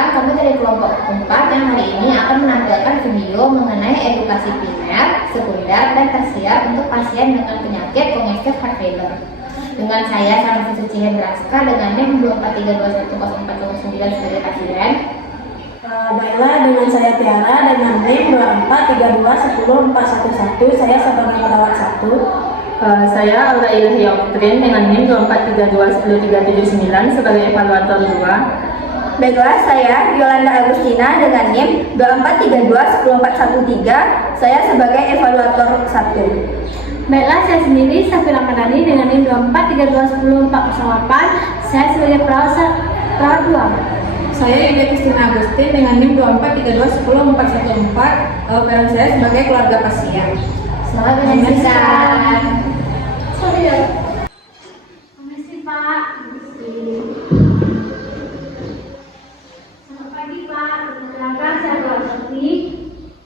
Perkenalkan, kami dari kelompok 4 yang hari ini akan menampilkan video mengenai edukasi primer, sekunder, dan tersier untuk pasien dengan penyakit congestive heart failure. Dengan saya, Sarah Suci Hendraska, dengan NIM 243210409 sebagai pasien. Baiklah, dengan saya Tiara dengan NIM 243210411, saya sebagai perawat 1. Saya Aura Ilahi Oktrin dengan NIM 243210379 sebagai evaluator 2. Baiklah, saya Yolanda Agustina dengan NIM 243210413, saya sebagai evaluator 1. Baiklah, saya sendiri Safira Kadani dengan NIM 243210408, saya sebagai perawat 2. Saya Yulia Kristina Agustin dengan NIM 243210414, peran saya sebagai keluarga pasien. Selamat menyaksikan. Permisi Pak. Selamat pagi Pak. Perkenalkan saya Bu Asfi.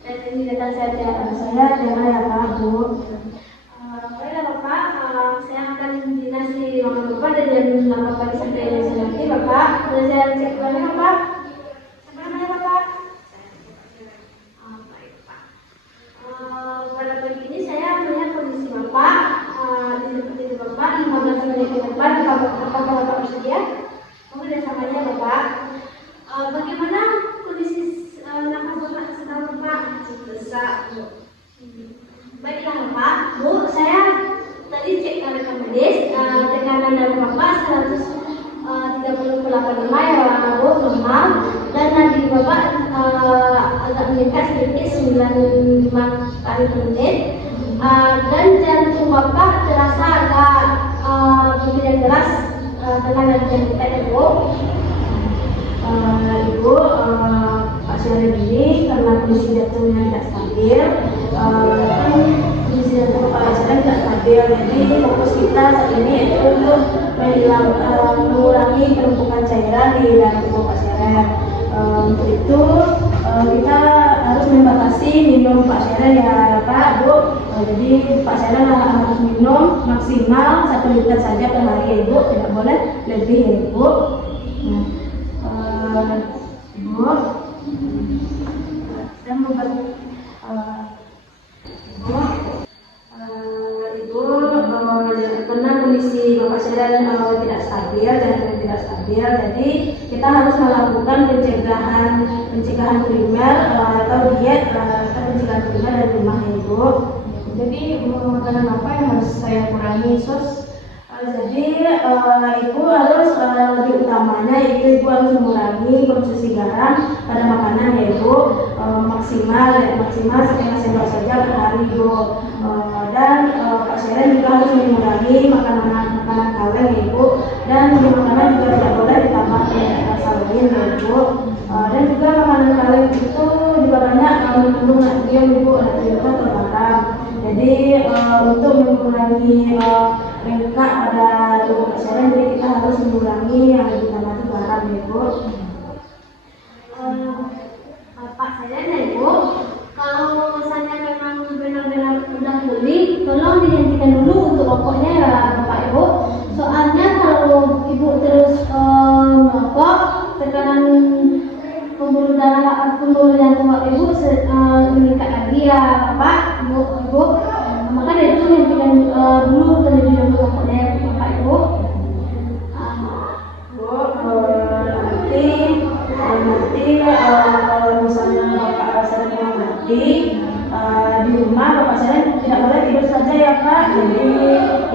Dan ini datang saya Tiara. Saya Tiara ya Pak, Bu. Baiklah Bapak, saya akan dinasi makan Bapak dari jam 8 pagi sampai jam 9 nanti Bapak. Dan saya cek uangnya Bapak. Siapa namanya Bapak? Baik Pak. Pada pagi ini saya melihat kondisi Bapak. Seperti itu Bapak, 15 menit ke depan, apakah Bapak bersedia? Kemudian samanya Bapak. Bagaimana kondisi nafas Bapak sekarang Bapak? Sesak. Baiklah Bapak, Bu, saya tadi cek ke rekam medis, tekanan darah Bapak 130/85 ya Bu, normal, dan nadi Bapak agak meningkat sedikit 95 kali per menit, dan jantung Bapak terasa agak bergerak keras, tenang dan jantung ya Bu. Ibu, pasien ini karena kondisi jantungnya tidak stabil, kondisi jantung pasien tidak stabil, jadi fokus kita saat ini yaitu untuk mengurangi penumpukan cairan di dalam tubuh pasien. Untuk itu kita harus membatasi minum pasien ya Pak, Bu. Jadi pasien harus minum maksimal 1 liter saja per hari Ibu, tidak boleh lebih ya Ibu. Ibu, dan karena kondisi Bapak Sedan tidak stabil dan tidak stabil, jadi kita harus melakukan pencegahan primer atau diet atau pencegahan primer dari rumah Ibu. Jadi makanan apa yang harus saya kurangi sos? Jadi Ibu harus lebih utamanya yaitu Ibu harus mengurangi konsumsi garam pada makanan ya Ibu, maksimal setengah sendok saja per hari Ibu. Dan pasien juga harus mengurangi makanan kaleng ya Ibu, dan di makanan juga tidak boleh ditambah rasa lain ya Ibu. Dan juga makanan kaleng itu juga banyak mengandung natrium Ibu, natrium atau garam. Jadi untuk mengurangi lengkap pada tubuh pasien, jadi kita harus mengurangi yang ditambah itu garam ya Bu. Pak saya dan Ibu, kalau misalnya memang benar-benar udah pulih, tolong dihentikan dulu untuk rokoknya ya Bapak Ibu. Soalnya kalau Ibu terus merokok, tekanan pembuluh jantung Bapak Ibu meningkat lagi ya Bapak Ibu. Maka dari itu hentikan dulu terlebih dahulu rokoknya ya Bapak Ibu. Nanti kalau misalnya Bapak sedang mati di rumah, Bapak sedang tidak boleh tidur saja ya Pak. Jadi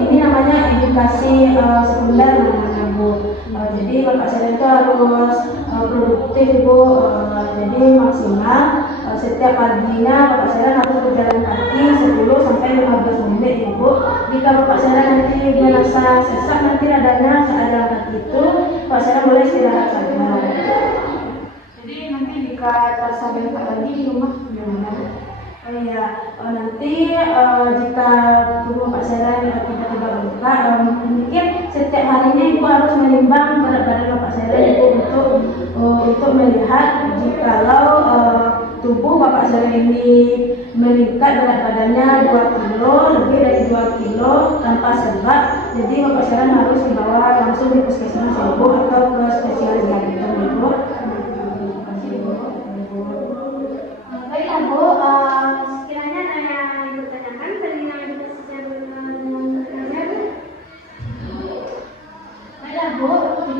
ini namanya edukasi sekunder namanya Bu. Jadi Bapak sedang itu harus produktif Bu. Jadi maksimal setiap paginya Bapak sedang harus berjalan kaki 10-15 menit Ibu. Jika Bapak sedang nanti merasa sesak, nanti adanya saat jalan kaki itu, Bapak sedang boleh istirahat saja. Jadi nanti jika terasa bengkak lagi di rumah gimana? Nanti jika tubuh Pak Sedan tiba-tiba bengkak, mungkin setiap harinya Ibu harus menimbang berat badan Bapak Sedan Ibu untuk melihat jikalau tubuh Bapak Sedan ini meningkat berat badannya 2 kilo, lebih dari 2 kilo tanpa sebab, jadi Bapak Sedan harus dibawa langsung di puskesmas Ibu atau ke spesialis jantung Ibu.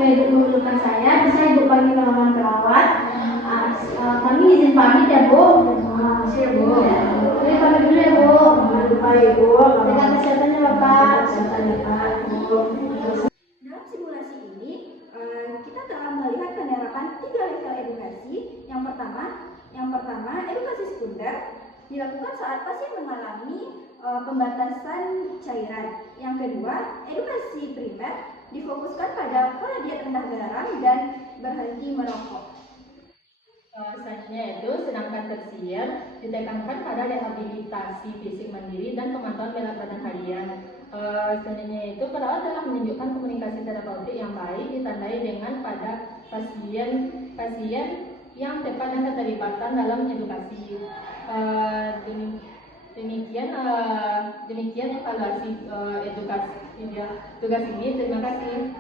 waktunya Ibu mengumpulkan saya, bisa Ibu panggil teman perawat. Kami izin pamit ya Bu. Makasih ya Bu. Kami pamit dulu ya Bu. Jangan lupa ya Bu. Jaga kesehatannya Bapak. Kesehatan ya Pak. Bu. Dalam simulasi ini, kita telah melihat penerapan 3 level edukasi. Yang pertama, edukasi sekunder dilakukan saat pasien mengalami pembatasan cairan. Yang kedua, edukasi primer difokuskan pada pola diet rendah garam dan berhenti merokok. Selanjutnya itu sedangkan tersier ditekankan pada rehabilitasi fisik mandiri dan pemantauan berat badan harian. Selanjutnya itu perawat telah menunjukkan komunikasi terapeutik yang baik ditandai dengan pada pasien yang tepat dan keterlibatan dalam edukasi. Demikian evaluasi edukasi tugas ini. Terima kasih.